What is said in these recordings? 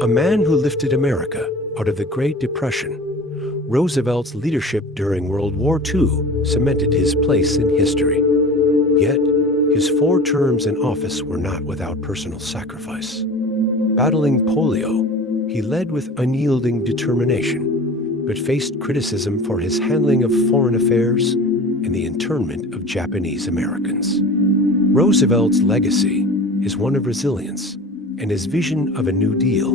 A man who lifted America out of the Great Depression, Roosevelt's leadership during World War II cemented his place in history. Yet, his 4 terms in office were not without personal sacrifice. Battling polio, he led with unyielding determination, but faced criticism for his handling of foreign affairs and the internment of Japanese Americans. Roosevelt's legacy is one of resilience, and his vision of a New Deal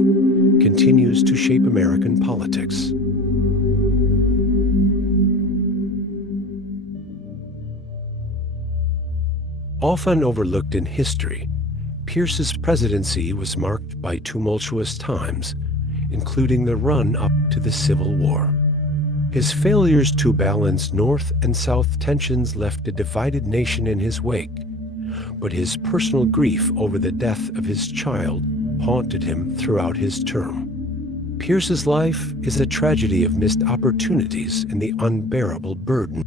continues to shape American politics. Often overlooked in history, Pierce's presidency was marked by tumultuous times, including the run-up to the Civil War. His failures to balance North and South tensions left a divided nation in his wake, but his personal grief over the death of his child haunted him throughout his term. Pierce's life is a tragedy of missed opportunities and the unbearable burden.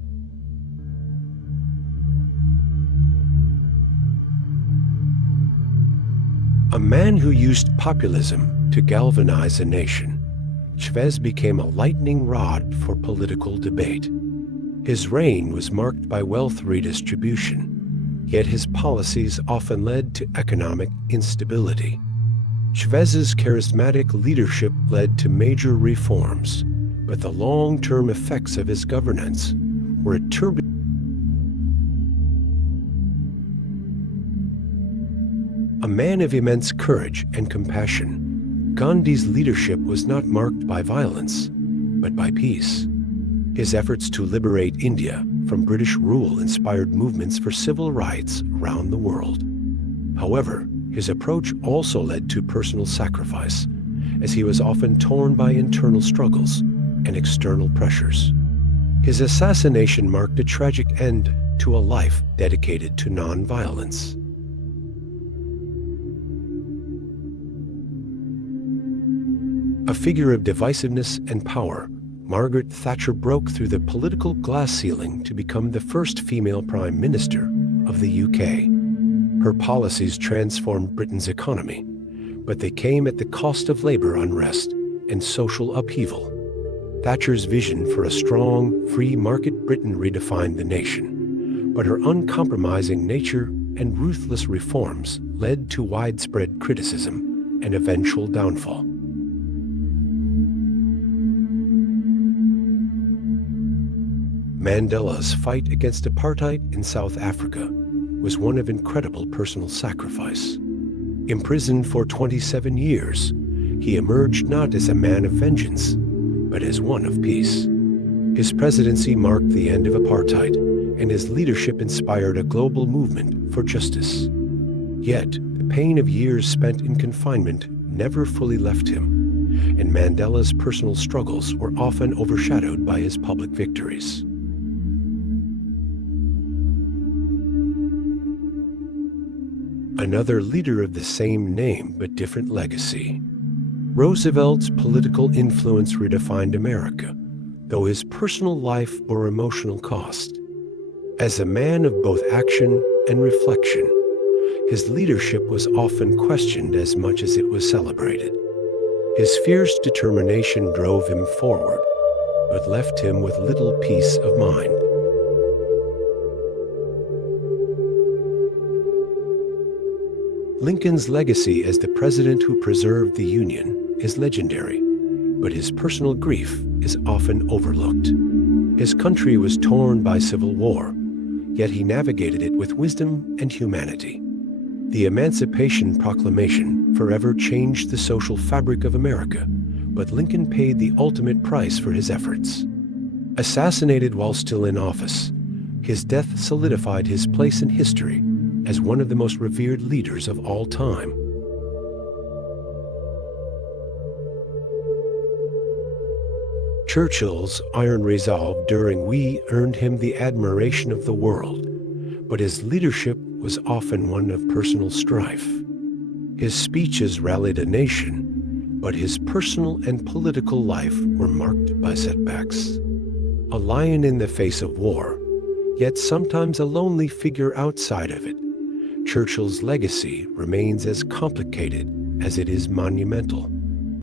A man who used populism to galvanize a nation, Chavez became a lightning rod for political debate. His reign was marked by wealth redistribution, yet his policies often led to economic instability. Chavez's charismatic leadership led to major reforms, but the long-term effects of his governance were a turbulent. A man of immense courage and compassion, Gandhi's leadership was not marked by violence, but by peace. His efforts to liberate India from British rule inspired movements for civil rights around the world. However, his approach also led to personal sacrifice, as he was often torn by internal struggles and external pressures. His assassination marked a tragic end to a life dedicated to nonviolence. A figure of divisiveness and power, Margaret Thatcher broke through the political glass ceiling to become the first female Prime Minister of the UK. Her policies transformed Britain's economy, but they came at the cost of labor unrest and social upheaval. Thatcher's vision for a strong, free market Britain redefined the nation, but her uncompromising nature and ruthless reforms led to widespread criticism and eventual downfall. Mandela's fight against apartheid in South Africa was one of incredible personal sacrifice. Imprisoned for 27 years, he emerged not as a man of vengeance, but as one of peace. His presidency marked the end of apartheid, and his leadership inspired a global movement for justice. Yet, the pain of years spent in confinement never fully left him, and Mandela's personal struggles were often overshadowed by his public victories. Another leader of the same name but different legacy. Roosevelt's political influence redefined America, though his personal life bore emotional cost. As a man of both action and reflection, his leadership was often questioned as much as it was celebrated. His fierce determination drove him forward, but left him with little peace of mind. Lincoln's legacy as the president who preserved the Union is legendary, but his personal grief is often overlooked. His country was torn by civil war, yet he navigated it with wisdom and humanity. The Emancipation Proclamation forever changed the social fabric of America, but Lincoln paid the ultimate price for his efforts. Assassinated while still in office, his death solidified his place in history as one of the most revered leaders of all time. Churchill's iron resolve during We earned him the admiration of the world, but his leadership was often one of personal strife. His speeches rallied a nation, but his personal and political life were marked by setbacks. A lion in the face of war, yet sometimes a lonely figure outside of it, Churchill's legacy remains as complicated as it is monumental.